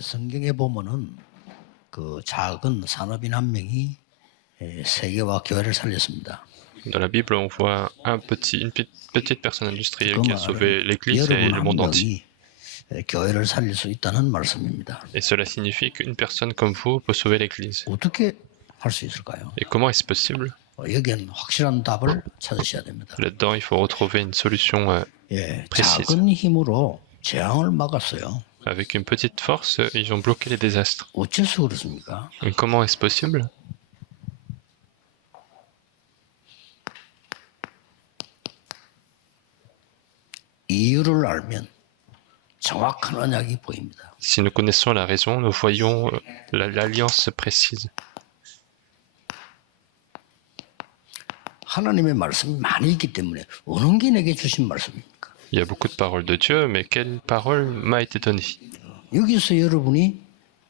성경에 보면은 그 작은 산업인 한 명이 세계와 교회를 살렸습니다. Dans la Bible, on voit une petite personne industrielle 그 qui a 말은 sauvé l'Église et 여러분 le 한 monde entier. 명이 교회를 살릴 수 있다는 말씀입니다. Et cela signifie qu'une personne comme vous peut sauver l'Église. 어떻게 할 수 있을까요? Et comment est-ce possible? 여기엔 확실한 답을 찾으셔야 됩니다. Là-dedans, il faut retrouver une solution précise. 작은 힘으로 재앙을 막았어요. Avec une petite force, ils ont bloqué les désastres. 어째서 그렇습니까? Et comment est-ce possible? 이유를 알면 정확한 언약이 보입니다. Si nous connaissons la raison, nous voyons l'alliance précise. 하나님의 말씀이 많이 있기 때문에 어느 게 내게 주신 말씀입니까? Il y a beaucoup de paroles de Dieu, mais quelle parole m'a été donnée? 여기서 여러분이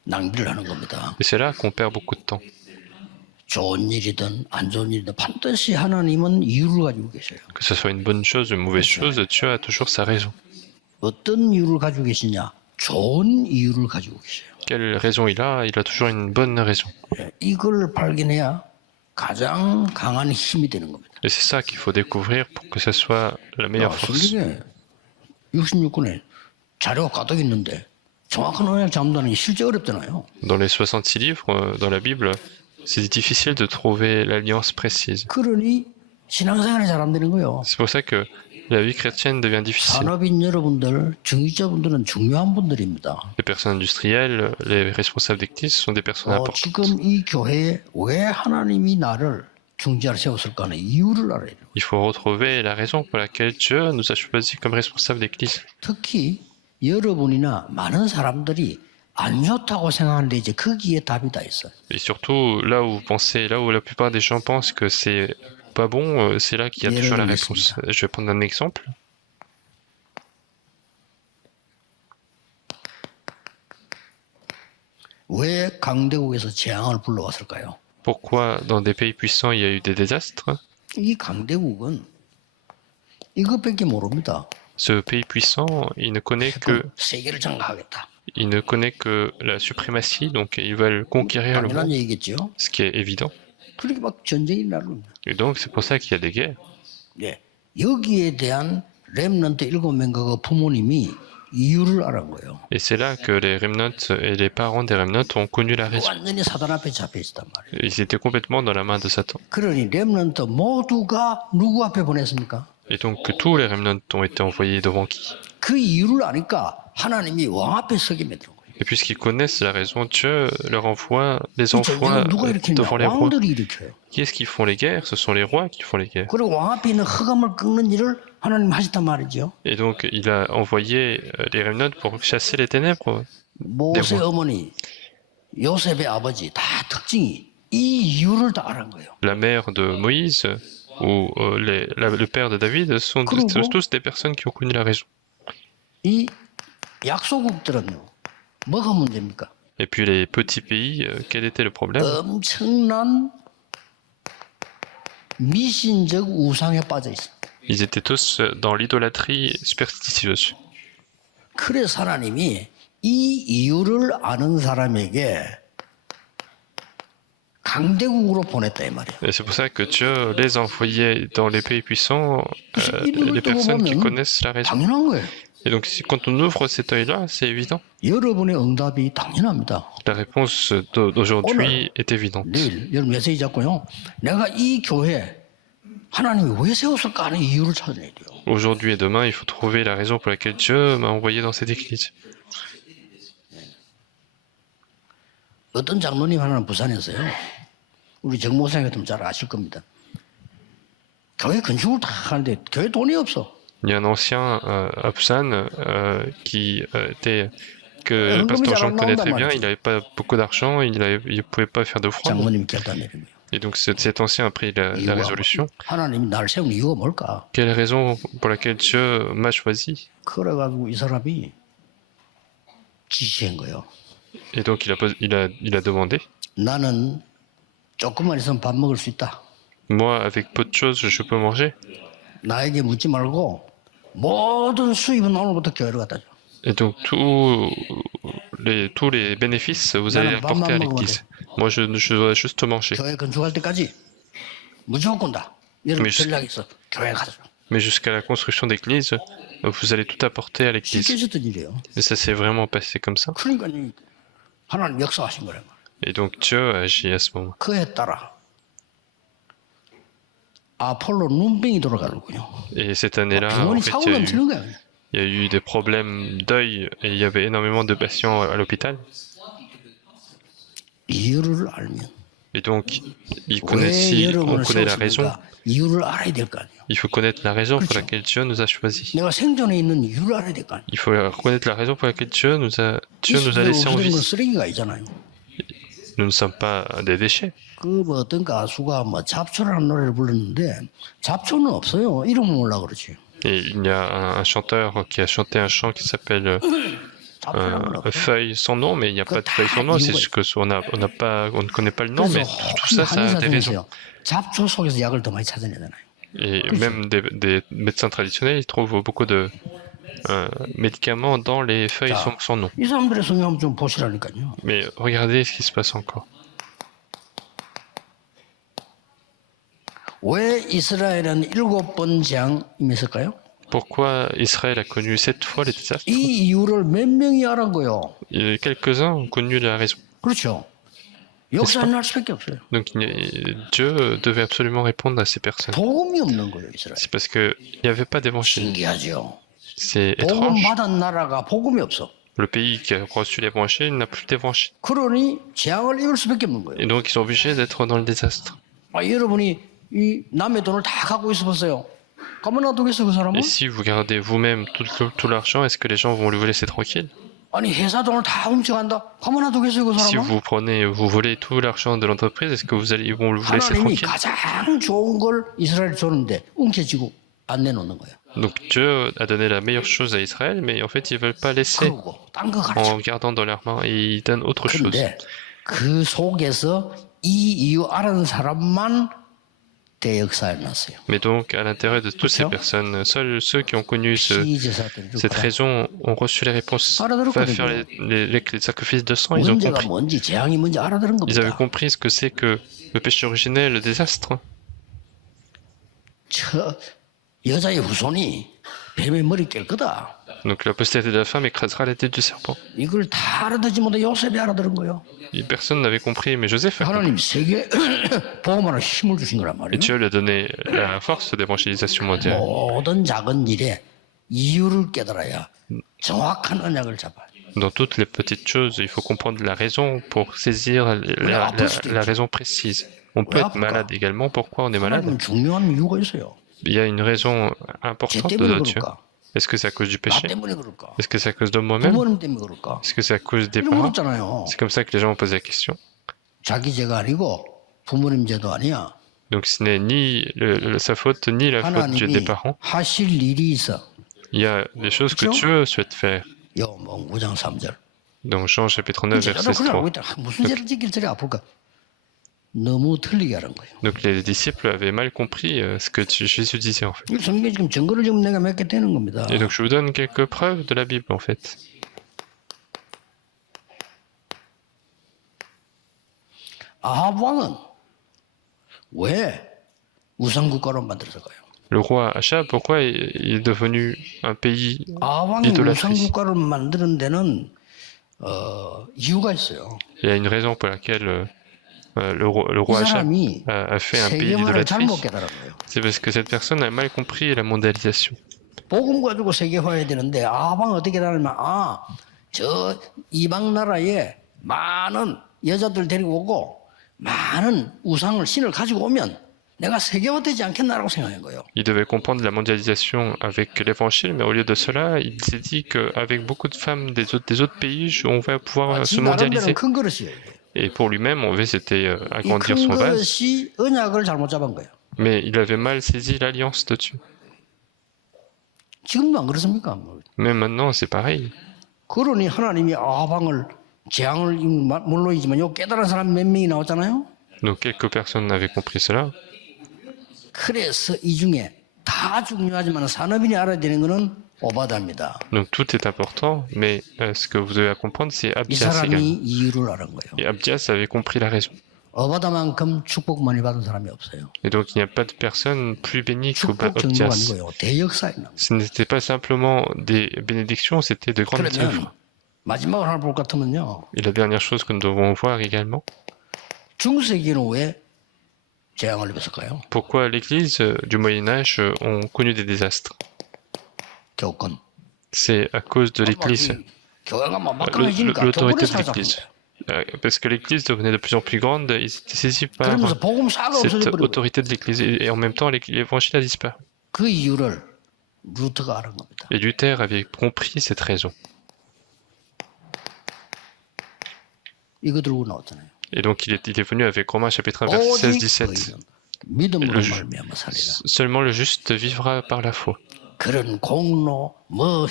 낭비를 하는 겁니다. Et c'est là qu'on perd beaucoup de temps. 좋은 일이든 안 좋은 일이든 반드시 하나님은 이유를 가지고 계셔요. Que ce soit une bonne chose ou une mauvaise chose, Dieu a toujours sa raison. 어떤 이유를 가지고 계시냐? 좋은 이유를 가지고 계셔요. Quelle raison il a toujours une bonne raison. 이걸 발견해야 가장 강한 힘이 되는 겁니다. Et c'est ça qu'il faut découvrir pour que ce soit la meilleure force. 성경에 66권에 자료가 가득 있는데 정확한 언약 잡는다는 게 실제 어렵잖아요. Dans les 66 livres, dans la Bible, c'est difficile de trouver l'alliance précise. 그러니 신앙생활이 잘 안 되는 거예요. C'est pour ça que la vie chrétienne devient difficile. 산업인 여러분들, 중직자분들은 중요한 분들입니다. Les personnes industrielles, les responsables d'église sont des personnes importantes. 지금 이 교회에 왜 하나님이 나를 중지자로 세웠을까 하는 이유를 알아야 돼요. Il faut retrouver la raison pour laquelle Dieu nous a choisis comme responsables d'église. 특히 여러분이나 많은 사람들이 안 좋다고 생각하는데 이제 거기에 답이 다 있어요. Et surtout, là où vous pensez, là où la plupart des gens pensent que c'est pas bon, c'est là qu'il y a toujours la réponse. Je vais prendre un exemple. 왜 강대국에서 재앙을 불러왔을까요? Pourquoi dans des pays puissants il y a eu des désastres? 이 강대국은 이것밖에 모릅니다. Ce pays puissant, il ne connaît 세계를 장악하겠다. que la suprématie, donc ils veulent conquérir le 당연한 monde, 얘기겠죠. ce qui est évident. 그렇게 막 전쟁이 나릅니다. Et donc c'est pour ça qu'il y a des guerres. 네, 여기에 대한 렘넌트 7명과 그 부모님이 이유를 알은 거예요. Et c'est là que les remnants et les parents des remnants ont connu la raison. 완전히 사단 앞에 잡혀 있단 말이에요. Ils étaient complètement dans la main de Satan. 그러니 렘넌트 모두가 누구 앞에 보냈습니까? Et donc que tous les remnants ont été envoyés devant qui? 그 이유를 아니까 하나님이 왕 앞에 서게 만드는 거예요. Et puisqu'ils connaissent la raison, Dieu les envoie 누가 일으키냐? devant les rois. 왕들이 일으켜요. Qui est-ce qui font les guerres? Ce sont les rois qui font les guerres. 그리고 왕 앞에 있는 흑암을 꺾는 일을 하나님 하셨단 말이죠. Et donc il a envoyé les remnants pour chasser les ténèbres. 모세 어머니, 요셉의 아버지 다 특징이 이 이유를 다 알은 거예요. La mère de Moïse ou le père de David sont tous des personnes qui ont connu la raison. 이 약소국들은요, 뭐가 문제입니까? Et puis les petits pays, quel était le problème? 엄청난 미신적 우상에 빠져 있어. Ils étaient tous dans l'idolâtrie superstitieuse. 그래서 하나님이 이 이유를 아는 사람에게 강대국으로 보냈다 이 말이에요. Et c'est pour ça que Dieu les envoyait dans les pays puissants, les personnes qui connaissent la raison. 당연한 거예요. Et donc quand on ouvre cet œil-là, c'est évident. 여러분의 응답이 당연합니다. La réponse d'aujourd'hui est évidente. 내일 여러분 메시지 잡고요. 내가 이 교회 하나님이 왜 세웠을까 하는 이유를 찾아내야 돼요. Aujourd'hui et demain, il faut trouver la raison pour laquelle Dieu m'a envoyé dans cette église. 어떤 장로님 하나는 부산에서요. 우리 정 목사님 같으면 잘 아실 겁니다. 교회 건축을 다 하는데 교회 돈이 없어. Il y a un ancien à Busan que le pasteur Jean connaît très bien. Il n'avait pas beaucoup d'argent, il ne pouvait pas faire d'offrande. 장모님이 결단내린 거예요. Et donc cet ancien a pris la résolution. 하나님이 나를 세운 이유가 뭘까? Quelle raison pour laquelle Dieu m'a choisi? 그래가지고 이 사람이 지시한 거예요. Et donc il a demandé. 나는 조금만 있으면 밥 먹을 수 있다. Moi, avec peu de choses, je peux manger. 나에게 묻지 말고 모든 수입은 오늘부터 교회로 갖다 줘. Et donc tout tous les bénéfices, vous allez les 나는 apporter à 밥만 먹으면 돼. l'Église. Moi, je dois juste manger. 교회 건축할 때까지 무조건 다. 여러분 Mais, 전략 있어. 교회 가자. mais jusqu'à la construction d'église, vous allez tout apporter à 쉽게 l'Église. 있었던 일이에요. Et ça s'est vraiment passé comme ça. 그러니까 하나님 역사하신 거란 말이에요. Et donc Dieu agit à ce moment. 그에 따라 아폴로 눈병이 돌아가는군요. Et cette année-là, en 병원이 fait, 사고 넘치는 거야. il y a eu des problèmes d'œil et il y avait énormément de patients à l'hôpital. 이유를 알면 Et donc, 왜 on 여러분을 connaît la raison. 세웠습니까? 이유를 알아야 될 거 아니에요. Il faut connaître la raison pour 그렇죠. laquelle Dieu nous a choisis. 내가 생존에 있는 이유를 알아야 될 거 아니에요. Il faut connaître la raison pour laquelle Dieu nous a 있어도 laissés en 없어진 건 vie. 쓰레기가 있잖아요. Nous ne sommes pas des déchets. 그 뭐 어떤 가수가 뭐 잡초라는 노래를 불렀는데 잡초는 없어요. 이름은 몰라 그러지. Et il y a un chanteur qui a chanté un chant qui s'appelle 잡초라는 없어요. Feuille sans nom, mais il n'y a pas de feuille sans nom. C'est juste que on ne connaît pas le nom, mais tout ça, ça a des raisons. 잡초 속에서 약을 더 많이 찾아내잖아요. Et même des médecins traditionnels, ils trouvent beaucoup de médicaments dans les feuilles sans nom. 이 사람들의 성경 좀 보시라니까요. Mais regardez ce qui se passe encore. 왜 이스라엘은 7번 재앙이 있을까요? Pourquoi Israël a connu 7 fois les désastres? 이 이유를 몇 명이 알은 거요. Quelques-uns ont connu la raison. 그렇죠. 역사는 할 수밖에 없어요. Donc Dieu devait absolument répondre à ces personnes. 복음이 없는 거예요, 이스라엘. C'est parce qu'il n'y avait pas d'évangile. 신기하죠. C'est 복음 étrange. 받은 나라가 복음이 없어. Le pays qui a reçu l'évangile n'a plus d'évangile. 그러니 재앙을 입을 수밖에 없는 거예요. Et donc ils sont obligés d'être dans le désastre. 여러분이 이 남의 돈을 다 갖고 있어봤어요. 가만 놔두겠어 그 사람은? Et si vous gardez vous-même tout l'argent, est-ce que les gens vont vous laisser tranquille? 아니 회사 돈을 다 훔쳐간다. 가만 놔두겠어요 그 Si 사람은? vous volez tout l'argent de l'entreprise, est-ce que ils vont vous laisser 하나님이 tranquille? 가장 좋은 걸 이스라엘 줬는데 웅켜지고 안 내놓는 거예요. Donc Dieu a donné la meilleure chose à Israël, mais en fait ils veulent pas laisser 그러고 딴 거 가르쳐. en gardant dans leurs mains et ils donnent autre chose. 근데 그 속에서 이 이유 아는 사람만 대역사에 났어요. Mais donc à l'intérieur de toutes ces 그렇죠? personnes, seuls ceux qui ont connu 피제사들이 cette raison ont reçu les réponses. 알아들었거든요. Faire les sacrifices de sang, ils ont 문제가 compris. 뭔지 재앙이 뭔지 알아들은 Ils avaient 겁니다. compris ce que c'est que le péché originel, le désastre. 저 여자의 후손이 뱀의 머리 깰 거다. Donc la postérité de la femme écrasera la tête du serpent. 이걸 다 알아듣지 못해 요셉이 알아들은 거예요. Et personne n'avait compris, mais Joseph a compris. 하나님 세계 복음하는 힘을 주신 거란 Et 말이에요. Dieu lui a donné la force d'évangélisation mondiale. 모든 작은 일에 이유를 깨달아야 정확한 언약을 잡아요. Dans toutes les petites choses, il faut comprendre la raison pour saisir la raison précise. On peut être malade également. Pourquoi on est malade? 하나님은 중요한 이유가 있어요. Il y a une raison 죄 importante de 때문에 notre Dieu. 그럴까? Est-ce que c'est à cause du 나 péché? 때문에 그럴까? Est-ce que c'est à cause de moi-même? 부모님 때문에 그럴까? Est-ce que c'est à cause des 이런 parents? 물었잖아요. C'est comme ça que les gens ont posé la question. 자기 죄가 아니고 부모님 죄도 아니야. Donc ce n'est ni sa faute, ni la faute des 하나님이 parents. 하실 일이 있어. Il y a des choses que 그렇죠? Dieu souhaite faire. 요뭐 5장 3절. Donc Jean chapitre 9, 제자도 verset 그걸 알고 3. 있다. 무슨 죄를 지킬 저리 아플까? 너무 틀리게 하는 거예요. Donc les disciples avaient mal compris ce que Jésus disait en fait. 이 성경 지금 증거를 지금 내가 몇 개 되는 겁니다. Et donc je vous donne quelques preuves de la Bible en fait. 아합 왕은 왜 우상 국가로 만들어서가요? Le roi Achab, pourquoi il est devenu un pays 아합 왕이 우상 idolâtrice? 국가를 만드는 데는 이유가 있어요. Il y a une raison pour laquelle le 이 roi Achab 사람이 a fait un pays 세계화를 잘못 idolâtrice. 깨달은 거예요. C'est parce que cette personne a mal compris la mondialisation. 복음 가지고 세계화해야 되는데 아합 왕은 어떻게 깨달으면 저 이방 나라에 많은 여자들 데리고 오고 많은 우상을 신을 가지고 오면 내가 세계화되지 않겠나라고 생각한 거예요. Il devait comprendre la mondialisation avec l'évangile, mais au lieu de cela, il s'est dit qu'avec beaucoup de femmes des autres pays, on va pouvoir se 지 나름대로는 mondialiser. 큰 그릇이에요. Et pour lui-même, en fait, c'était 이 agrandir 큰 son vase. 그릇이 언약을 잘못 잡은 거예요. Mais il avait mal saisi l'alliance de Dieu. 지금도 안 그렇습니까? Même maintenant, c'est pareil. 그러니 하나님이 아합 왕을 재앙을 물론이지만 요 깨달은 사람 몇 명이 나왔잖아요. Donc quelques personnes avaient compris cela. 그래서 이 중에 다 중요하지만 산업인이 알아야 되는 거는 오바다입니다. Donc tout est important, mais ce que vous devez comprendre, c'est 이 Abdias également. 사람이 이유를 아는 거예요. Et Abdias avait compris la raison. 오바다만큼 축복 많이 받은 사람이 없어요. Et donc il n'y a pas de personne plus bénie que 축복 정도가 Abdias. 아니고요. 대역사에 나. Ce n'était pas simplement des bénédictions, c'était de grandes 그러면 œuvres. 마지막으로 하나 볼 것 같으면요. Et la dernière chose que nous devons voir également, 중세기는 왜 재앙을 입었을까요? pourquoi l'Église du Moyen Âge ont connu des désastres. 교권. C'est à cause de l'Église, 교회가 뭐 막강해지니까 l'autorité 교권에 de 사로잡힌 l'Église. 거예요. Parce que l'Église devenait de plus en plus grande, ils étaient saisis par 그러면서 복음 사가 cette 없어져 버리고 autorité de l'Église. Et en même temps, l'Évangile a disparu. 그 이유를 루터가 알은 겁니다. Et Luther avait compris cette raison. 이거 들고 나왔잖아요. Et donc il est venu avec Romains chapitre 1, verset 오직 16-17. 의인은 믿음으로 Le- 말미암아 살리라. Seulement le juste vivra par la foi. 그런 공로 뭐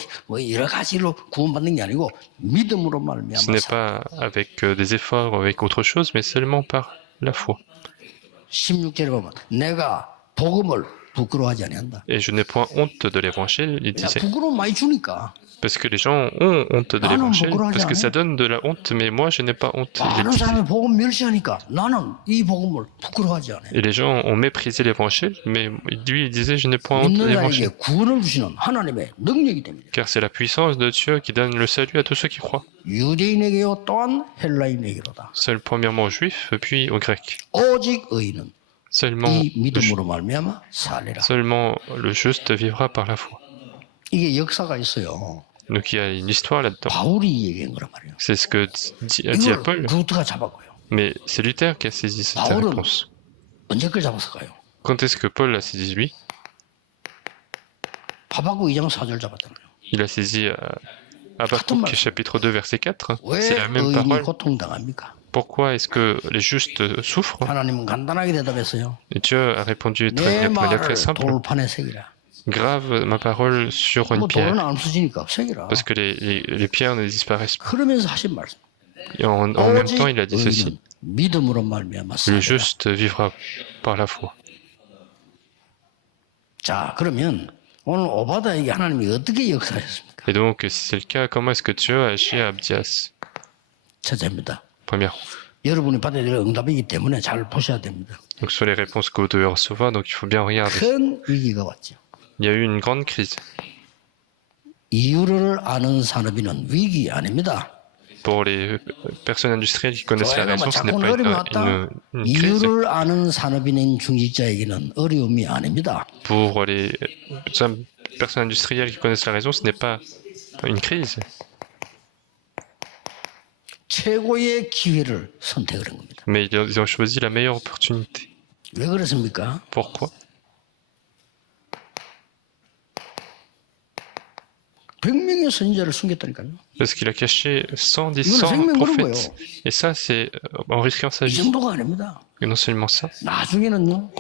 여러 가지로 구원받는 게 아니고 믿음으로 Ce 말미암아 n'est 살리라. pas avec des efforts, avec autre chose, mais seulement par la foi. 16절에 보면 내가 복음을 부끄러워하지 아니한다. Et je n'ai point honte de l'évangile, il 그냥 disait. 부끄러움 많이 주니까 Parce que les gens ont honte de 나는 l'évangile, 부끄러워하지 parce que 않아요. ça donne de la honte, mais moi je n'ai pas honte. Il 많은 disait. 사람이 복음 멸시하니까 나는 이 복음을 부끄러워하지 않아요. Et les gens ont méprisé l'évangile, mais lui il disait je n'ai point honte de 믿는 l'évangile. 자에게 구원을 주시는 하나님의 능력이 됩니다. Car c'est la puissance de Dieu qui donne le salut à tous ceux qui croient. 유대인에게요 또한 헬라인에게로다. Seul premièrement aux juifs, puis aux grecs. 오직 의인은 Seulement 이 믿음으로 말미암아 살리라. Seulement le juste vivra par la foi. 이게 역사가 있어요. Donc il y a une histoire là-dedans. 바울이 얘기한 거란 말이에요. C'est ce que dit 이걸 Paul, 루터가 잡았고요. mais c'est Luther qui a saisi cette 바울은 réponse. 언제까지 잡았을까요? Quand est-ce que Paul l'a saisi lui? 하박국 2장 4절 잡았잖아요. Il a saisi Habakkuk chapitre 2 verset 4. 왜 C'est la même 의인이 parole. 고통당합니까? Pourquoi est-ce que les justes souffrent? 하나님은 간단하게 대답했어요. Et Dieu a répondu 내 de manière 말을 très simple. 돌판에 새기라. Grave ma parole sur une 뭐 pierre. 돌은 안 없어지니까 새기라. Parce que les pierres ne disparaissent pas. 그러면서 하신 말씀. Et en même 오직 temps, il a dit ceci. 의인은 믿음으로 말미암아 Le 살리라. juste vivra par la foi. 자, 그러면 오늘 오바다에게 하나님이 어떻게 역사하셨습니까? Et donc, si c'est le cas, comment est-ce que Dieu a agi à Abdias? 첫째입니다. Première. 여러분이 받아야 될 응답이기 때문에 잘 보셔야 됩니다. Donc, sur les réponses que vous devez recevoir, donc il faut bien regarder. 큰 위기가 왔죠. Il y a eu une grande crise. 이유를 아는 산업인은 위기 아닙니다. Pour les personnes industrielles qui connaissent la 교회가 뭐 raison, ce n'est 자꾸 pas 어려움이 왔다. une crise. 이유를 아는 산업인인 중직자에게는 어려움이 아닙니다. Pour les personnes industrielles qui connaissent la raison, ce n'est pas une crise. 최고의 기회를 선택을 한 겁니다. Mais ils ont choisi la meilleure opportunité. 왜 그렇습니까? Pourquoi? 100명의 선지자를 숨겼다니까요. Parce qu'il a caché 110 이거는 생명 그런 거예요. prophètes. Et ça, c'est en risquant sa 이 vie. 정도가 아닙니다. Et non seulement ça, 나중에는요.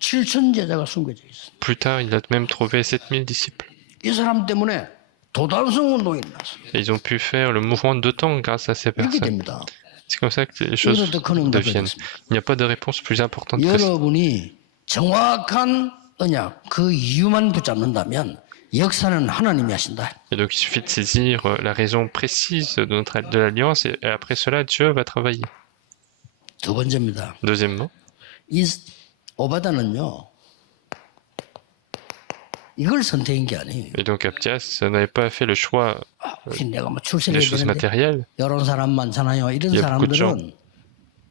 7천 제자가 숨겨져 있어. plus tard, il a même trouvé 7000 disciples. 이 사람 때문에 도단성 운동이 일어났어. Et ils ont pu faire le mouvement de temps grâce à ces 이렇게 personnes. 됩니다. C'est comme ça que les choses 이거는 더 큰 응답이 deviennent. 됐습니다. Il n'y a pas de réponse plus importante que ça. 여러분이 정확한 언약 그 이유만 붙잡는다면 역사는 하나님이 하신다. Et donc, il suffit de saisir la raison précise de l'alliance et après cela, Dieu va travailler. 두 번째입니다. Deuxièmement, 이 오바다는요. 이걸 선택한 게 아니에요. et donc Abdias n'avait pas fait le choix 혹시 내가 뭐 des 출세해야 choses 되는데 matérielles. 이런 사람 많잖아요. 이런 예, 그렇죠. 사람들은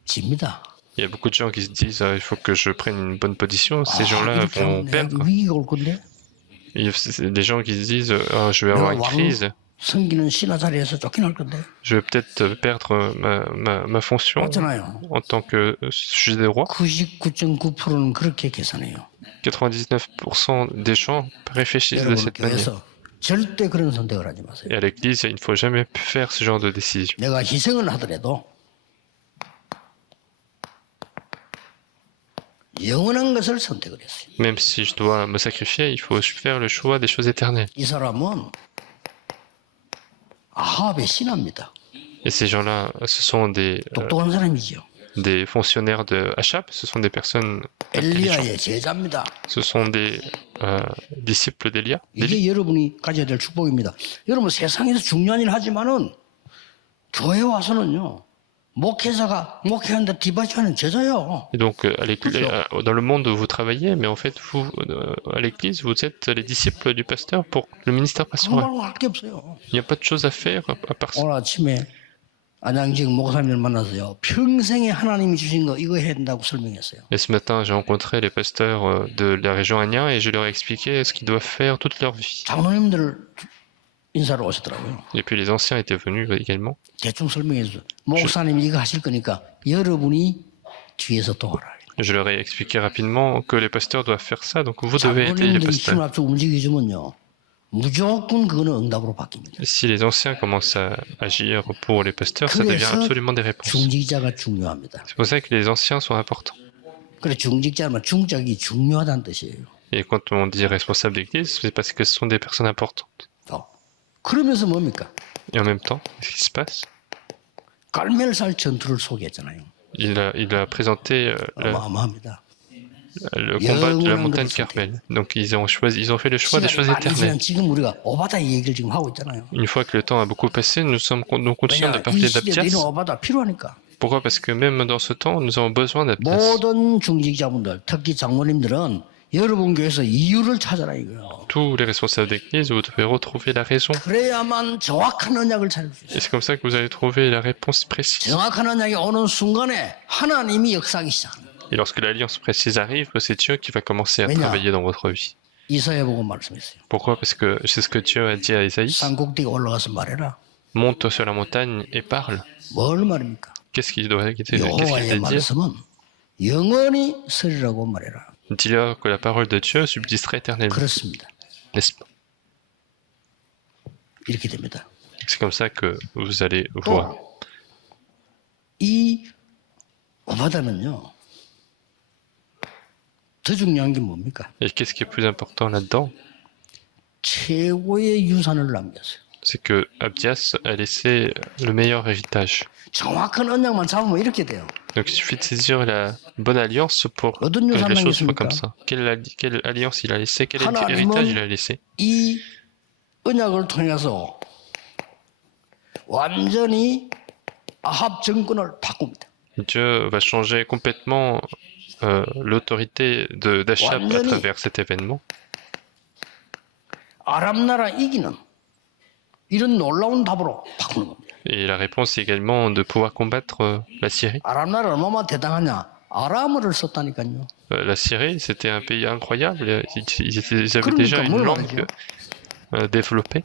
집니다. Il y a beaucoup de gens qui se disent il faut que je prenne une bonne position. Ces gens-là 이렇게 vont 하면 내가 perdre. 위기가 올 건데 C'est des gens qui se disent je vais avoir une crise. 섬기는 신하 자리에서 쫓겨날 건데 Je vais peut-être perdre ma fonction 맞잖아요. en tant que sujet des rois. 99.9%는 그렇게 계산해요. 99% des gens réfléchissent de 여러분 cette manière. 교회에서 절대 그런 선택을 하지 마세요. Et à l'église, il ne faut jamais faire ce genre de décision. 내가 희생을 하더라도 영원한 것을 선택을 했어요. Même si je dois me sacrifier, il faut faire le choix des choses éternelles. 이 사람은 아합의 신하입니다. Et ces gens-là, ce sont des 똑똑한 사람이죠. des fonctionnaires de HAP, ce sont des personnes intelligentes. 엘리야의 제자입니다. Ce sont des disciples d'Élia. 이게 여러분이 가져야 될 축복입니다. 여러분 세상에서 중요한 일 하지만은 교회 와서는요. 목회자가 목회하는데 디바이스하는 제자예요. Et donc, dans le monde où vous travaillez, mais en fait, vous, à l'église, vous êtes les disciples du pasteur pour le ministère 그거 pastoral. 말고 할 게 없어요. Il n'y a pas de chose à faire à part ça. 오늘 아침에 안양직 목사님을 만나서요. 평생에 하나님이 주신 거 이거 해야 된다고 설명했어요. Et ce matin, j'ai rencontré les pasteurs de la région Agnin et je leur ai expliqué ce qu'ils doivent faire toute leur vie. 장로님들 인사로 오시더라고요. Et puis les anciens étaient venus également. 대충 설명해서 목사님이 이거 하실 거니까 여러분이 뒤에서 도와라. Je leur ai expliqué rapidement que les pasteurs doivent faire ça, donc vous devez aider les 장로님들이 pasteurs. 힘을 합쳐 움직이주면요. 무조건 그거는 응답으로 바뀝니다. Si les anciens commencent à agir pour les pasteurs, ça devient 그래서 absolument des réponses. 중직자가 중요합니다. C'est pour ça que les anciens sont importants. 그래 중직자면 중직이 중요하다는 뜻이에요. Et quand on dit responsable d'église, c'est parce que ce sont des personnes importantes. 그러면서 뭡니까? Et en même temps, qu'est-ce qui se passe? 갈멜살 전투를 소개했잖아요. Il a présenté 어마어마합니다. le combat de la montagne Carmel. Donc ils ont fait le choix des choses éternelles. 지금 우리가 오바다 얘기를 지금 하고 있잖아요. Une fois que le temps a beaucoup passé, nous continuons de 왜냐, 이 parler 시대에 d'Abdias. 우리는 오바다 필요하니까. Pourquoi? Parce que même dans ce temps, nous avons besoin d'Abdias. 모든 중직자분들, 특히 장모님들은 여러분 교회에서 이유를 찾아라 이거요. Tous les responsables d'église, vous devez retrouver la raison. 그래야만 정확한 언약을 찾을 수 Et 있어요. c'est comme ça que vous allez trouver la réponse précise. 정확한 언약이 오는 순간에 하나님이 역사하기 시작합니다. Et lorsque l'alliance précise arrive, c'est Dieu qui va commencer à 왜냐? travailler dans votre vie. 이사야 보고 말씀했어요. Pourquoi? Parce que c'est ce que Dieu a dit à Isaïe. 산꼭대기 올라가서 말해라. Monte sur la montagne et parle. 뭘 말입니까? Qu'est-ce qu'il doit dire? 여호와의 말씀은 영원히 서리라고 말해라. Dis-leur que la parole de Dieu subsistera éternellement. 그렇습니다. N'est-ce pas? 이렇게 됩니다. C'est comme ça que vous allez voir. 이 오바다는요. 더 중요한 게 뭡니까? Et qu'est-ce qui est plus important là-dedans? 최고의 유산을 남겼어요. C'est que Abdias a laissé le meilleur héritage. 정확한 언약만 잡으면 이렇게 돼요. Donc il suffit de saisir la bonne alliance pour que 어떤 les 유산 choses soient 남겼습니까? comme ça. Quelle alliance il a laissé? Quel 하나님은 héritage il a laissé? 이 언약을 통해서 완전히 아합 정권을 바꿉니다. Dieu va changer complètement l'autorité d'Achab à travers cet événement. 아람 나라 이기는 이런 놀라운 답으로 바꾸는 겁니다. Et la réponse est également de pouvoir combattre la Syrie. 아람 나라 얼마나 대단하냐? 아람어를 썼다니까요. La Syrie, c'était un pays incroyable. Ils avaient déjà une langue développée.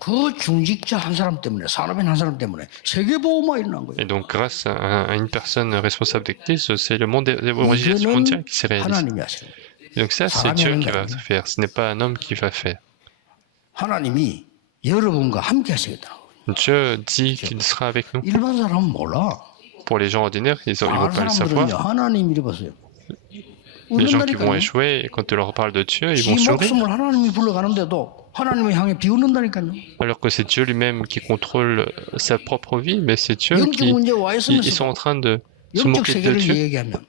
그 중직자 한 사람 때문에, 산업인 한 사람 때문에 세계 보호막 일어난 거예요. Et donc, grâce à une personne responsable d'église, c'est le monde l'évangélisation mondiale qui s'est réalisé. 하나님이 하시는 거예요. Et donc ça, c'est Dieu qui va faire. Ce n'est pas un homme qui va faire. 하나님이 여러분과 함께 하시겠다. Dieu dit qu'il sera avec nous. 일반 사람은 몰라. Pour les gens ordinaires, ils ne vont 다른 pas le 사람들은요, savoir. 하나님 이래 보세요. Les gens qui vont 웃는다니까요. échouer, et quand tu leur parles de Dieu, ils 지 vont sourire. 목숨을 하나님이 불러가는데도 하나님을 향해 비웃는다니까요. Alors que c'est Dieu lui-même qui contrôle sa propre vie, mais c'est Dieu 영적 qui... 문제 와 Ils sont 있으면서 en train de se 영적 moquer de 세계를 Dieu, 얘기하면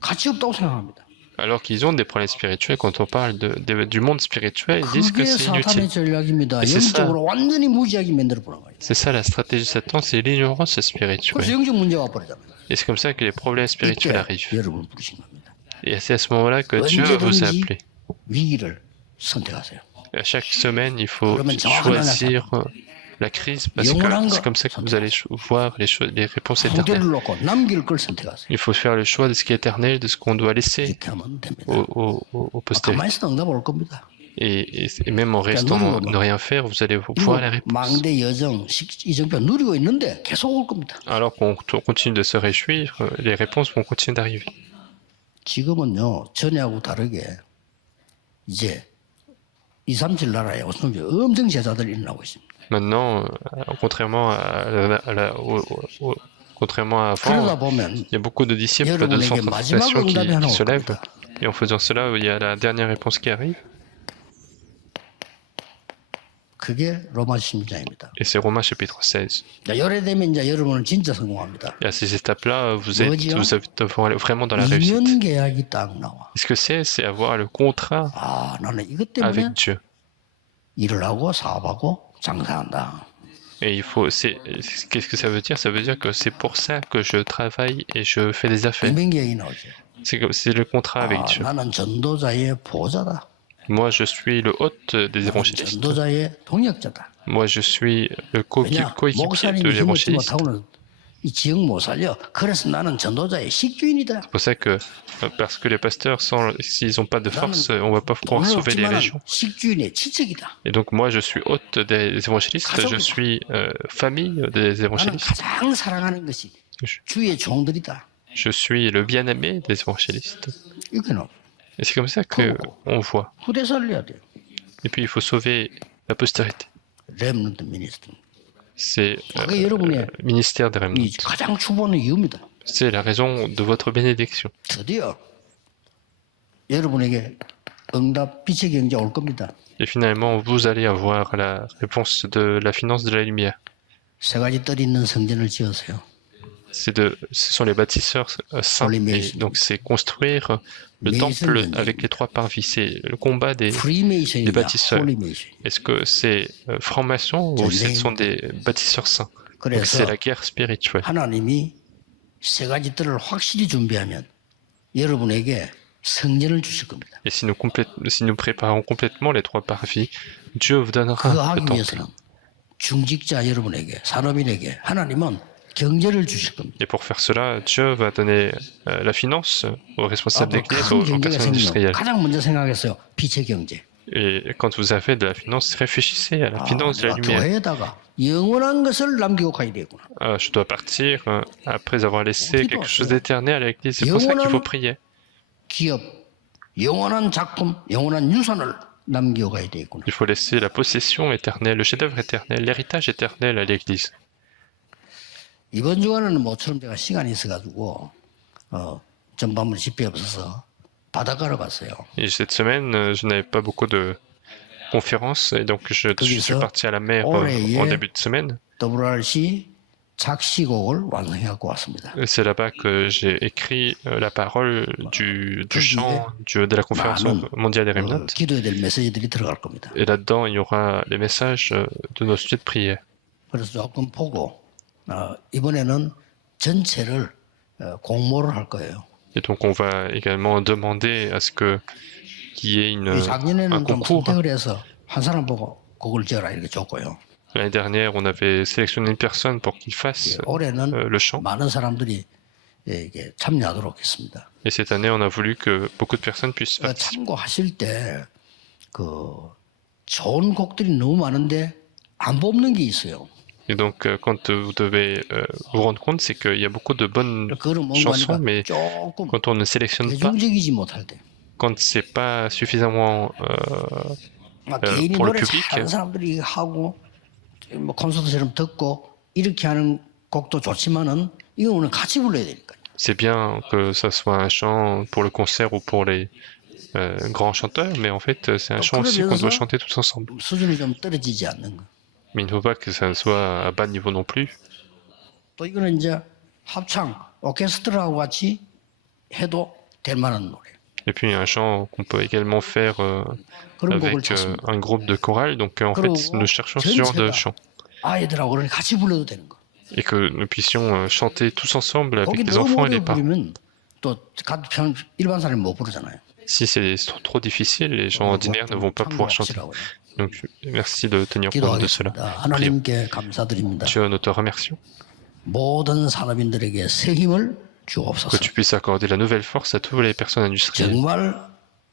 가치 없다고 생각합니다. alors qu'ils ont des problèmes spirituels. Quand on parle du monde spirituel, ils disent que 그게 c'est inutile. 사탄의 전략입니다. c'est ça. 영적으로 완전히 무지하게 만들어 보는 거예요. C'est ça la stratégie de Satan, c'est l'ignorance 그래서 spirituelle. 영적 문제가 와버리잖아요. Et c'est comme ça que les problèmes spirituels 이때 arrivent. 여러분을 부르신 겁니다. Et c'est à ce moment-là que Dieu vous a 언제든지 appelé. 위기를 선택하세요. À chaque semaine, il faut 그러면 정확한 choisir la crise, parce 영원한 que c'est 거 comme ça que vous allez voir les réponses 후대를 éternelles. 놓고 남길 걸 선택하세요. Il faut faire le choix de ce qui est éternel, de ce qu'on doit laisser 이렇게 하면 됩니다. aux postérités. 가만히 있어도 응답 올 겁니다. Et même en restant ne rien faire, vous allez voir la réponse. 망대 여정, 이정표 누리고 있는데 계속 올 겁니다. Alors qu'on continue de se réjouir, les réponses vont continuer d'arriver. 지금은요 전에하고 다르게 이제 2, 3칠 나라에 엄청 제자들이 일어나고 있습니다. Maintenant, contrairement contrairement à 그러다 avant, 보면 il y a beaucoup de disciples de 여러분에게 centre 마지막 nations 응답이 하나 qui se 올 lèvent. 겁니다. Et en faisant cela, il y a la dernière réponse qui arrive. 그게 로마 16장입니다. Et c'est Romains chapitre 16. 자, 요래 되면 이제 여러분은 진짜 성공합니다. Et à ces étapes-là, vous êtes vraiment dans la 이면 réussite. 계약이 딱 나와. Et ce que c'est avoir le contrat 아, 나는 이것 때문에 avec Dieu. 일을 하고 사업하고 장사한다. Et il faut, qu'est-ce que ça veut dire? Ça veut dire que c'est pour ça que je travaille et je fais des affaires. 이면 계약이 나오죠. C'est le contrat avec 아, Dieu. 나는 전도자의 보호자다. Moi, je suis le hôte des 나는 évangélistes. 전도자의 동역자다. Moi, je suis le 왜냐? coéquipier de 목사님이 힘을 지 l'évangéliste. 못하고는 이 지역 못 살려. 그래서 나는 전도자의 식주인이다. C'est pour ça que, parce que les pasteurs, s'ils n'ont pas de force, on va pas pouvoir 돈은 sauver les 없지만 régions. 식주인의 친척이다. Et donc, moi, je suis hôte des évangélistes, je suis famille des 나는 évangélistes. 가장 사랑하는 것이 주의 종들이다. Je suis le bien-aimé des évangélistes. 이렇게 나와. Et c'est comme ça que on voit. 후대 살려야 돼요. Et puis, il faut sauver la postérité. 렘넌트 미니스트. C'est 그게 여러분의 ministère des 이 remnants. 가장 축복의 이유입니다. C'est la raison de votre bénédiction. 드디어 여러분에게 응답 빛의 경제 올 겁니다. Et finalement, vous allez avoir la réponse de la finance de la lumière. 세 가지 뜰 있는 성전을 지으세요. Ce sont les bâtisseurs saints. Et donc, c'est construire le temple avec les trois parvis. C'est le combat des 프리메이션이냐, bâtisseurs. 홀리메이션. Est-ce que c'est franc-maçon ou ce sont des bâtisseurs saints? Donc, c'est 그래서 la guerre spirituelle. 하나님이 세 가지 뜰을 확실히 준비하면 여러분에게 성전을 주실 겁니다. Et si nous préparons complètement les trois parvis, Dieu vous donnera 그거 le 하기 temple. 위해서는 중직자 여러분에게, 산업인에게 하나님은 경제를 주실 겁니다. Et pour faire cela, Dieu va donner la finance aux responsables 앞으로 d'église, 큰 aux 경제가 personnes 생기면 industrielles. 가장 먼저 생각했어요. 빛의 경제. Et quand vous avez de la finance, réfléchissez à la finance de la 내가 lumière. 교회에다가 영원한 것을 남기고 가야 되구나. Je dois partir après avoir laissé quelque chose d'éternel à l'église. C'est pour ça qu'il faut prier. 기업, 영원한 작품, 영원한 유산을 남기고 가야 되겠구나. Il faut laisser la possession éternelle, le chef-d'œuvre éternel, l'héritage éternel à l'église. 이번 주간에는 모처럼 제가 시간이 있어가지고 전반물 집회 없어서 바닷가로 갔어요. Et cette semaine, je n'avais pas beaucoup de conférences, et donc je suis parti à la mer en début de semaine. WRC 작시곡을 완성해갖고 왔습니다. C'est là-bas que j'ai écrit la parole du chant de la conférence mondiale des remnants. 기도해야 될 메시지들이 들어갈 겁니다. Et là-dedans, il y aura les messages de nos sujets de prière. 그래서 조금 보고 이번에는 전체를 공모를 할 거예요. Et donc, on va également demander à ce qu'il y ait un 작년에는 좀 concours. 선택을 해서 한 사람 보고 곡을 지어라 이렇게 줬고요. L'année dernière, on avait sélectionné une personne pour qu'il fasse 올해는 le chant. 많은 사람들이 이게 참여하도록 했습니다. Et cette année, on a voulu que beaucoup de personnes puissent participer. 참고하실 때 좋은 곡들이 너무 많은데 안 뽑는 게 있어요. Et donc, quand vous devez vous rendre compte, c'est qu'il y a beaucoup de bonnes 그거는 뭔가 chansons, mais 조금 quand on ne sélectionne pas, 대중적이지 못할 때 quand c'est pas suffisamment 개인이 pour le 노래 public, 잘하는 사람들이 하고 뭐 콘서트처럼 듣고 이렇게 하는 곡도 좋지만은 이거는 같이 불러야 되니까. c'est bien que ça soit un chant pour le concert ou pour les grands chanteurs, mais en fait, c'est un chant aussi qu'on doit chanter tous ensemble. 수준이 좀 떨어지지 않는 거. Mais il ne faut pas que ça soit à bas niveau non plus. 또 이거는 이제 합창, 오케스트라하고 같이 해도 될 만한 노래. Et puis un chant qu'on peut également faire 그런 곡을 avec 찾습니다. un groupe de chorale. Donc en fait, nous cherchons ce genre de chant. 아이들하고 그러니 같이 불러도 되는 거. Et que nous puissions chanter tous ensemble avec 거기 les 너무 enfants et les 어려워 parents. 부르면 또 일반 사람이 못 부르잖아요. Si c'est trop difficile, les gens ordinaires ne vont pas pouvoir chanter. Donc merci de tenir compte de cela. 기도하겠습니다. 하나님께 감사드립니다. Dieu, nous te remercions. 모든 산업인들에게 새 힘을 Que 주옵소서. tu puisses accorder la nouvelle force à toutes les personnes industrielles. 정말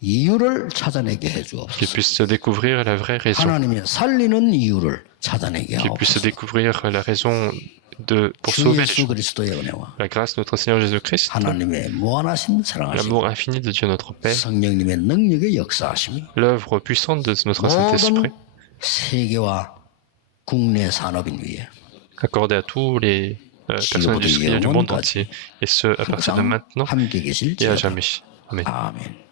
이유를 찾아내게 해 Qu'ils 주옵소서. puissent découvrir la vraie raison. 하나님이 살리는 이유를 찾아내게 Qu'ils puissent 하옵소서. découvrir la raison pour 주 sauver les 예수 gens. 그리스도의 은혜와 La grâce de notre Seigneur Jésus-Christ, 하나님의 무한하신 사랑하심, l'amour infini de Dieu notre Père, 성령님의 능력의 역사하심이 l'œuvre puissante de notre Saint-Esprit, 모든 세계와 국내 산업인 위에 accordée à tous les personnes industrielles du monde entier, et ce, à partir de 항상 maintenant 함께 et à 계실지어다. jamais. Amen. 아멘.